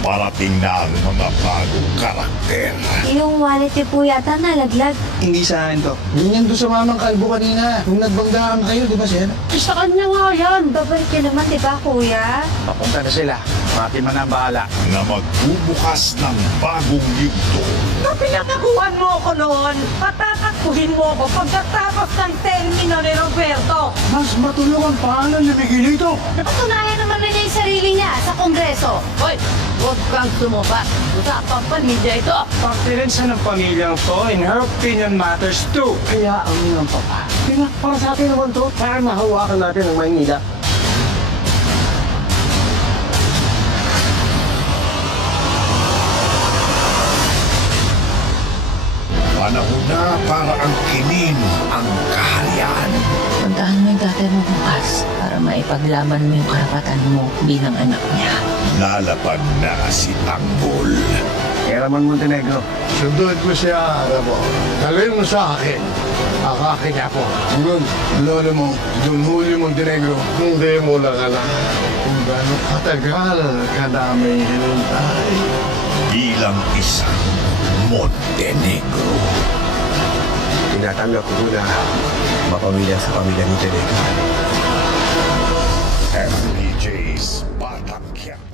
Parating na ang mga bagong karakter. Yung wallet niyo po yata nalaglag. Hindi sa akin to. Ganyan doon sa mamang kalbo kanina. Nung nagbanggaan kayo, di ba, sir? Sa kanya nga yan. Babalik niyo naman, di ba, kuya? Papunta na sila. Fatima na ang bahala. Na magbubukas ng bagong yugto. Na pinagaguhan mo ako noon, patatakbuhin mo ako pagkatapos ng termino ni Roberto. Mas matulungan paano ni Miguelito? Patunayan naman na niya yung sarili niya sa kongreso. Hoy, huwag kang sumubas. Usapang pamilya ito. Parte rin siya ng pamilyang to and her opinion matters too. Kaya ang inang papa. Para sa atin naman to, para mahawakan natin ang Maynila. Panahon na para ang kinin ang kaharian. Puntahan mo yung tatay mo bukas para maipaglaban mo yung karapatan mo bilang anak niya. Lalapag na si Tanggol. Eraman Montenegro. Sundod mo siya, Rabo. Galawin mo sa akin. Akakin niya po. Ngun, lolo mo, Don Julio Montenegro. Hindi mo lang alam kung gano'ng katagal ka namin hinintay. Bilang isang Montenegro. Tinatanggap ko na mapamilya sa pamilya Montenegro. FPJ's Batang Quiapo.